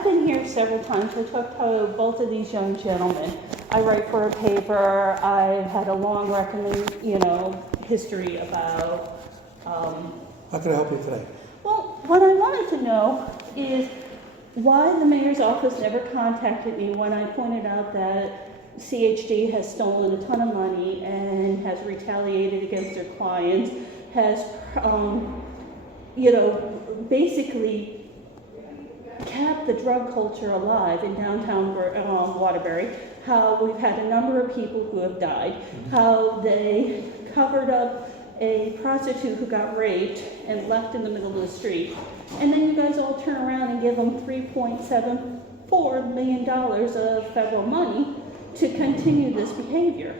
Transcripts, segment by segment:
I've been here several times. I talked to both of these young gentlemen. I write for a paper. I've had a long history about. How can I help you today? Well, what I wanted to know is why the mayor's office never contacted me when I pointed out that CHD has stolen a ton of money and has retaliated against their clients, has, basically kept the drug culture alive in downtown Waterbury, how we've had a number of people who have died, how they covered up a prostitute who got raped and left in the middle of the street, and then you guys all turn around and give them $3.74 million of federal money to continue this behavior.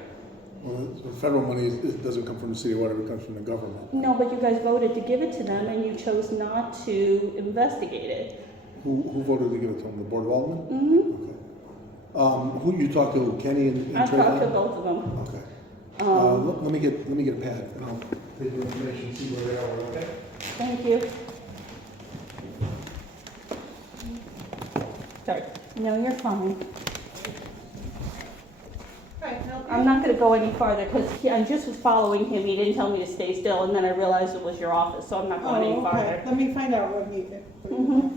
Well, the federal money doesn't come from the city of Waterbury, it comes from the government. No, but you guys voted to give it to them and you chose not to investigate it. Who voted to give it to them? The Board of Aldermen? Mm-hmm. Okay. Who you talked to, Kenny and I Trey? talked to both of them. Okay. Let me get a pad and I'll take your information and see where they are, okay? Thank you. Sorry. No, you're fine. I'm not going to go any farther because I just was following him. He didn't tell me to stay still, and then I realized it was your office, so I'm not going any farther. Let me find out what he did. Mm-hmm.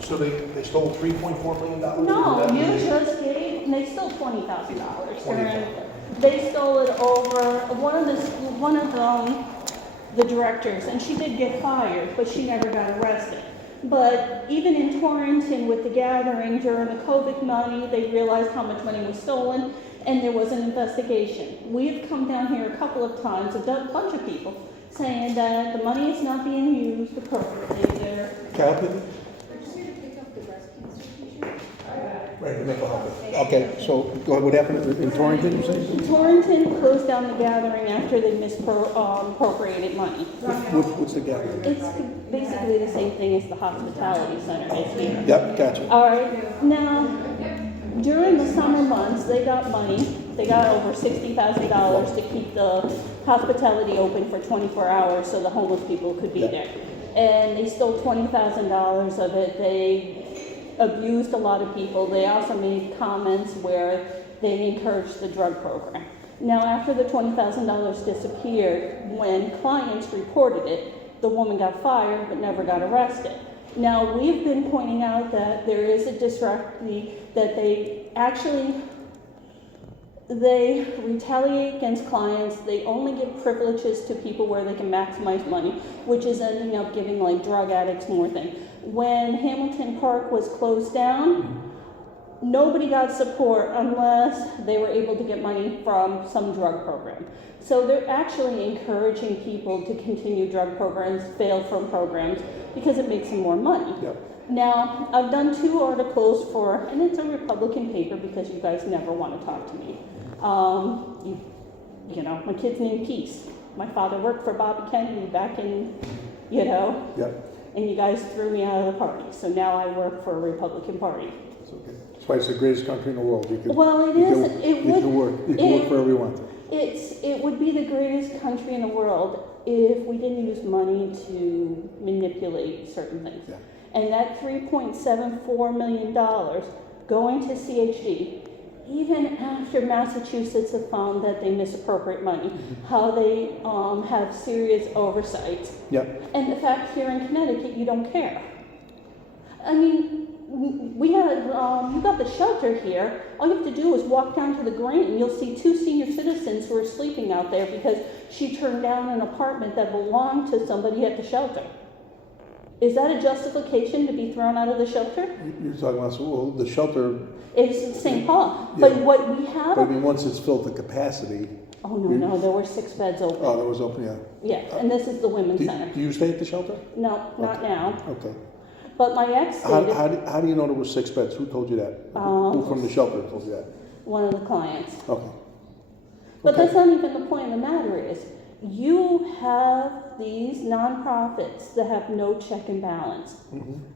So they stole $3.4 million? No, you just gave, and they stole $20,000. They stole it over one of the directors, and she did get fired, but she never got arrested. But even in Torrington with the gathering during the COVID money, they realized how much money was stolen, and there was an investigation. We've come down here a couple of times, a bunch of people, saying that the money is not being used appropriately. Captain? Right, the mental health. Okay, so go ahead. What happened in Torrington, you say? Torrington closed down the gathering after they misappropriated money. What's the gathering? It's basically the same thing as the hospitality center that's here. Yep, gotcha. All right. Now, during the summer months, they got money. They got over $60,000 to keep the hospitality open for 24 hours so the homeless people could be there. And they stole $20,000 of it. They abused a lot of people. They also made comments where they encouraged the drug program. Now, after the $20,000 disappeared, when clients reported it, the woman got fired but never got arrested. Now, we've been pointing out that there is a discrepancy, that they retaliate against clients. They only give privileges to people where they can maximize money, which is ending up giving like drug addicts more things. When Hamilton Park was closed down, nobody got support unless they were able to get money from some drug program. So they're actually encouraging people to continue drug programs, failed from programs, because it makes them more money. Yep. Now, I've done 2 articles for, and it's a Republican paper because you guys never want to talk to me. My kid's named Peace. My father worked for Bobby Kennedy back in, Yep. and you guys threw me out of the party. So now I work for a Republican Party. It's okay. That's why it's the greatest country in the world. You can work wherever you want to. It would be the greatest country in the world if we didn't use money to manipulate certain things. Yeah. And that $3.74 million going to CHD, even after Massachusetts have found that they misappropriate money, how they have serious oversight. Yep. And the fact here in Connecticut, you don't care. I mean, we got the shelter here. All you have to do is walk down to the green and you'll see 2 senior citizens who are sleeping out there because she turned down an apartment that belonged to somebody at the shelter. Is that a justification to be thrown out of the shelter? You're talking about, the shelter. It's St. Paul. Yeah. But what we have... But I mean, once it's filled to capacity. Oh, no, there were 6 beds open. Oh, there was open, yeah. Yeah, and this is the women's center. Do you stay at the shelter? No, not now. Okay. But my ex stated... How do you know there were 6 beds? Who told you that? Who from the shelter told you that? One of the clients. Okay. But that's not even the point of the matter is, you have these nonprofits that have no check and balance.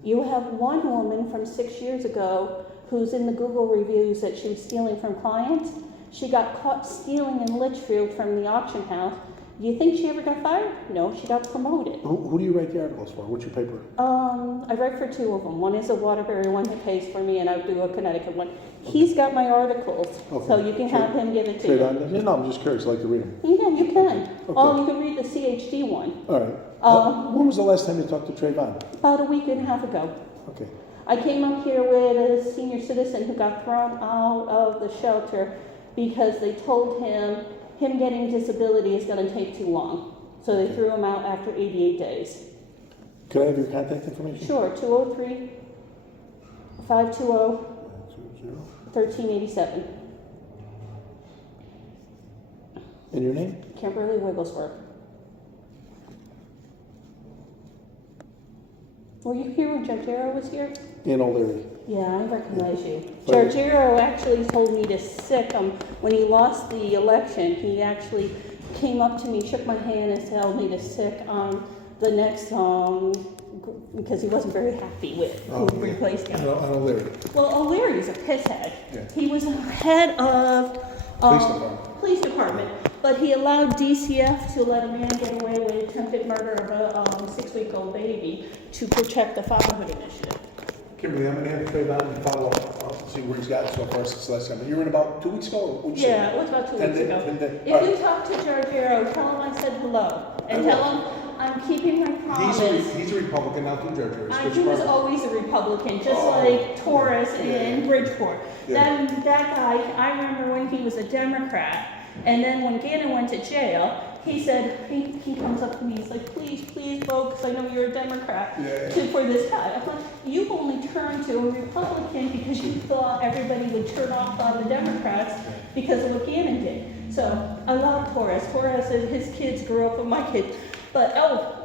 You have one woman from 6 years ago who's in the Google reviews that she was stealing from clients. She got caught stealing in Litchfield from the auction house. Do you think she ever got fired? No, she got promoted. Who do you write the articles for? What's your paper? I write for two of them. One is a Waterbury one that pays for me, and I do a Connecticut one. He's got my articles, so you can have him give it to you. Yeah, no, I'm just curious. I like to read them. Yeah, you can. Okay. Oh, you can read the CHD one. All right. When was the last time you talked to Trayvon? About a week and a half ago. Okay. I came up here with a senior citizen who got thrown out of the shelter because they told him getting disability is going to take too long. So they threw him out after 88 days. Could I have your contact information? Sure, 203-520-1387. And your name? Kimberly Wigglesworth. Were you here when Giorgio was here? In O'Leary. Yeah, I recognize you. Giorgio actually told me to sick him. When he lost the election, he actually came up to me, shook my hand, and told me to sick on the next because he wasn't very happy with who replaced him. On O'Leary. Well, O'Leary's a pisshead. Yeah. He was head of police department, but he allowed DCF to let a man get away with attempted murder of a 6-week-old baby to protect the fatherhood initiative. Kimberly, I'm going to have Trayvon and follow up, see where he's gotten so far since the last time. You were in about 2 weeks ago? Yeah, it was about 2 weeks ago. If you talk to Giorgio, tell him I said hello. And tell him I'm keeping my promise. He's a Republican now too, Giorgio. He was always a Republican, just like Torres in Bridgeport. Yeah. That guy, I remember when he was a Democrat, and then when Gannon went to jail, he said, he comes up to me, he's like, please vote, because I know you're a Democrat, for this guy. I'm like, you only turned to a Republican because you thought everybody would turn off on the Democrats because of what Gannon did. So, I love Torres. Torres and his kids grew up with my kids. But,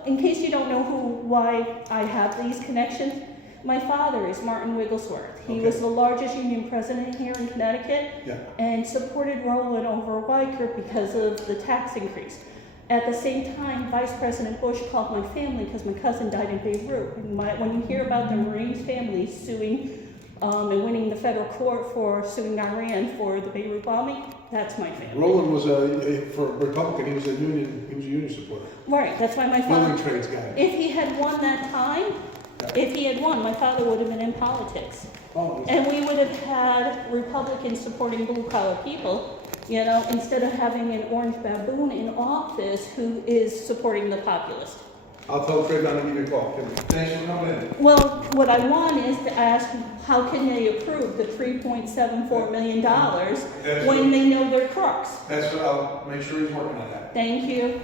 in case you don't know why I have these connections, my father is Martin Wigglesworth. He was the largest union president here in Connecticut and supported Rowland over Weicker because of the tax increase. At the same time, Vice President Bush called my family because my cousin died in Beirut. And when you hear about the Marines' families suing and winning the federal court for suing Iran for the Beirut bombing, that's my family. Rowland was for a Republican. He was a union supporter. Right. That's why my father. Building trades guy. If he had won that time. If he had won, my father would have been in politics. And we would have had Republicans supporting blue-collar people, instead of having an orange baboon in office who is supporting the populist. I'll tell Trayvon to give you a call. Thanks for coming in. Well, what I want is to ask, how can they approve the $3.74 million when they know they're crooks? That's what I'll make sure he's working on that. Thank you.